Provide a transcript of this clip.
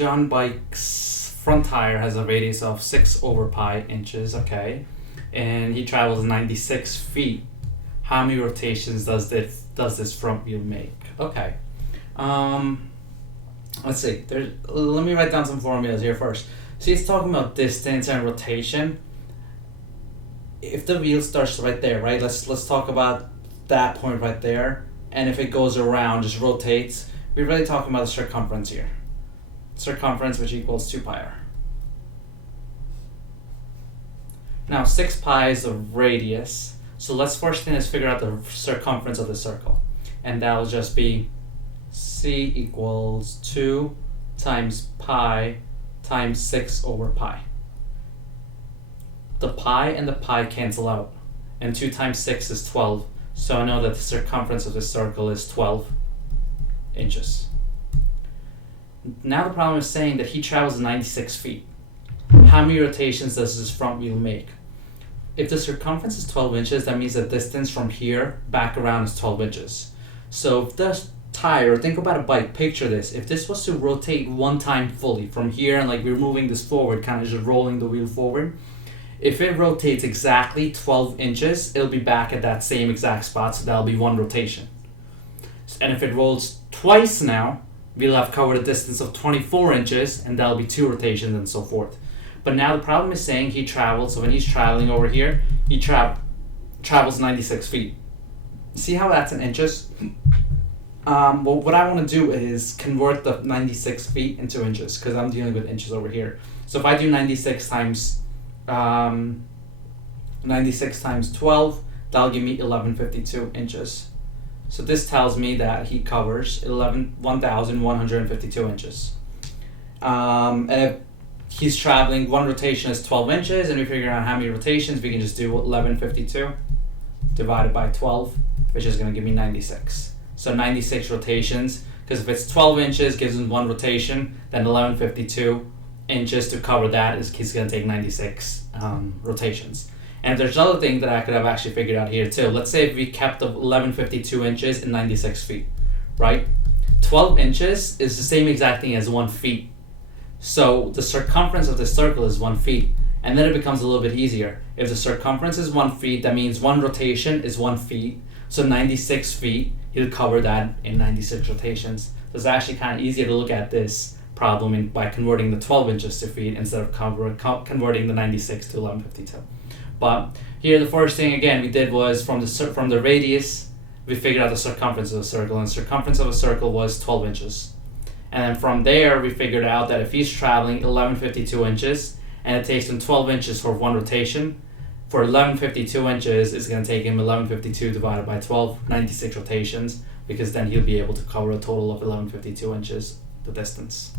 John bike's front tire has a radius of 6 over pi inches, okay, and he travels 96 feet. How many rotations does this front wheel make? Okay, let's see. Let me write down some formulas here first. So he's talking about distance and rotation. If the wheel starts right there, right? Let's talk about that point right there, and if it goes around, just rotates. We're really talking about the circumference here. Circumference, which equals 2 pi r. Now 6 pi is the radius, so let's first thing is figure out the circumference of the circle, and that'll just be c equals 2 times pi times 6 over pi. The pi and the pi cancel out, and 2 times 6 is 12, so I know that the circumference of the circle is 12 inches. Now the problem is saying that he travels 96 feet. How many rotations does this front wheel make? If the circumference is 12 inches, that means the distance from here back around is 12 inches. So if the tire, think about a bike, picture this. If this was to rotate one time fully from here and like we're moving this forward, kind of just rolling the wheel forward, if it rotates exactly 12 inches, it'll be back at that same exact spot, so that'll be one rotation. And if it rolls twice now, we'll have covered a distance of 24 inches, and that'll be 2 rotations and so forth. But now the problem is saying he travels, so when he's traveling over here, he travels 96 feet. See how that's in inches? Well, what I want to do is convert the 96 feet into inches, because I'm dealing with inches over here. So if I do 96 times 12, that'll give me 1152 inches. So this tells me that he covers 1,152 inches. And if he's traveling, one rotation is 12 inches, and we figure out how many rotations, we can just do 1152 divided by 12, which is going to give me 96. So 96 rotations, because if it's 12 inches, gives him one rotation, then 1152 inches to cover that is he's going to take 96 rotations. And there's another thing that I could have actually figured out here too. Let's say if we kept the 1152 inches and 96 feet, right? 12 inches is the same exact thing as 1 feet. So the circumference of the circle is 1 feet. And then it becomes a little bit easier. If the circumference is 1 feet, that means one rotation is 1 feet. So 96 feet, he'll cover that in 96 rotations. So it's actually kind of easier to look at this problem by converting the 12 inches to feet instead of converting the 96 to 1152. But here the first thing again we did was from the radius we figured out the circumference of the circle, and the circumference of a circle was 12 inches. And then from there we figured out that if he's traveling 1152 inches and it takes him 12 inches for one rotation, for 1152 inches it's going to take him 1152 divided by 12, 96 rotations, because then he'll be able to cover a total of 1152 inches the distance.